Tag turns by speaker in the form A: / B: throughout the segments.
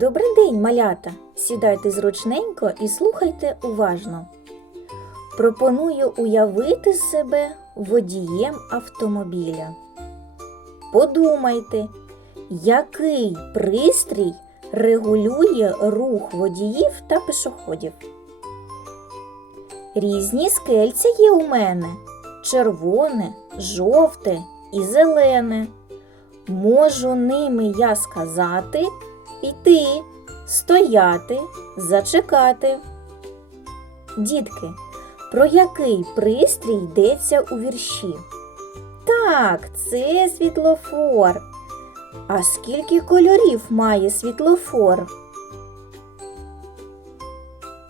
A: Добрий день, малята! Сідайте зручненько і слухайте уважно. Пропоную уявити себе водієм автомобіля. Подумайте, який пристрій регулює рух водіїв та пішоходів. Різні скельця є у мене червоне, жовте і зелене. Можу ними я сказати йти, стояти, зачекати. Дітки, про який пристрій йдеться у вірші? Так, це світлофор. А скільки кольорів має світлофор?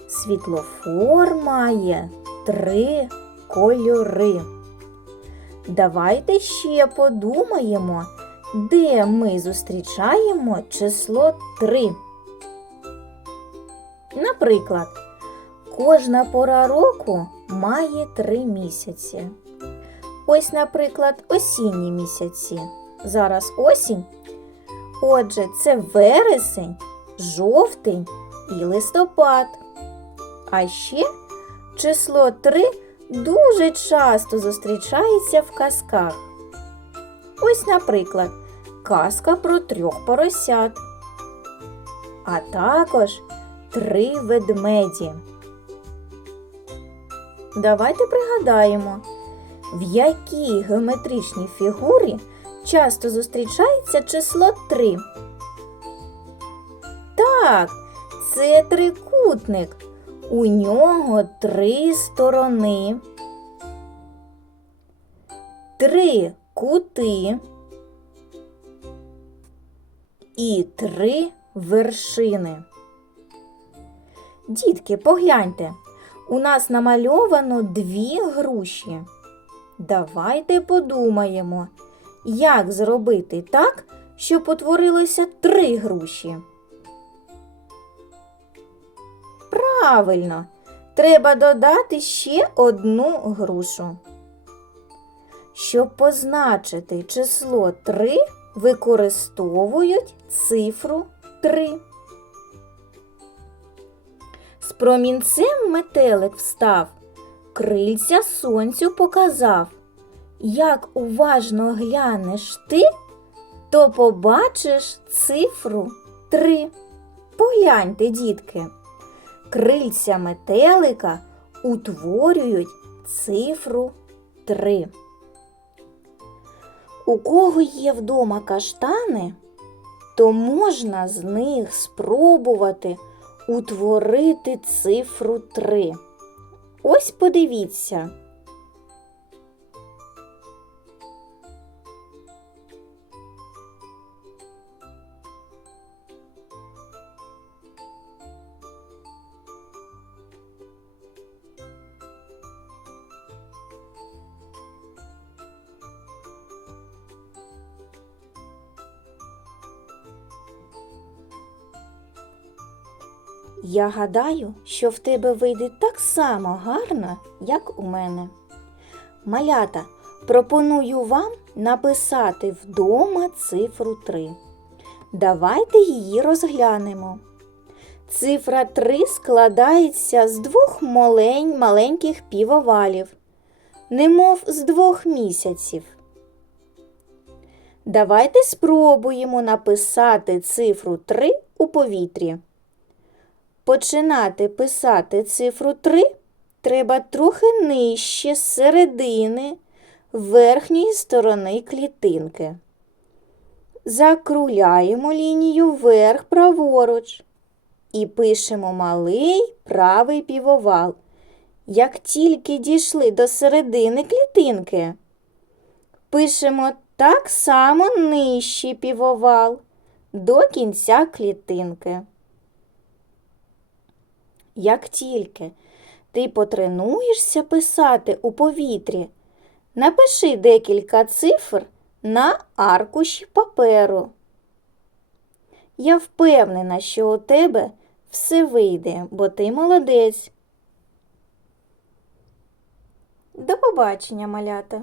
A: Світлофор має три кольори. Давайте ще подумаємо, де ми зустрічаємо число 3. Наприклад, кожна пора року має три місяці. Ось, наприклад, осінні місяці. Зараз осінь. Отже, це вересень, жовтень і листопад. А ще число 3 дуже часто зустрічається в казках. Ось, наприклад, казка про трьох поросят, а також три ведмеді. Давайте пригадаємо, в якій геометричній фігурі часто зустрічається число 3. Так, це трикутник. У нього три сторони, три кути і три вершини. Дітки, погляньте, у нас намальовано дві груші. Давайте подумаємо, як зробити так, щоб утворилося три груші. Правильно, треба додати ще одну грушу. Щоб позначити число 3, використовують цифру 3. З промінцем метелик встав, крильця сонцю показав. Як уважно глянеш ти, то побачиш цифру 3. Погляньте, дітки. Крильця метелика утворюють цифру 3. У кого є вдома каштани, то можна з них спробувати утворити цифру 3. Ось подивіться. Я гадаю, що в тебе вийде так само гарно, як у мене. Малята, пропоную вам написати вдома цифру 3. Давайте її розглянемо. Цифра 3 складається з двох малень, маленьких півовалів, немов з двох місяців. Давайте спробуємо написати цифру 3 у повітрі. Починати писати цифру 3 треба трохи нижче середини верхньої сторони клітинки. Закругляємо лінію вверх праворуч і пишемо малий правий півовал. Як тільки дійшли до середини клітинки, пишемо так само нижчий півовал до кінця клітинки. Як тільки ти потренуєшся писати у повітрі, напиши декілька цифр на аркуші паперу. Я впевнена, що у тебе все вийде, бо ти молодець. До побачення, малята!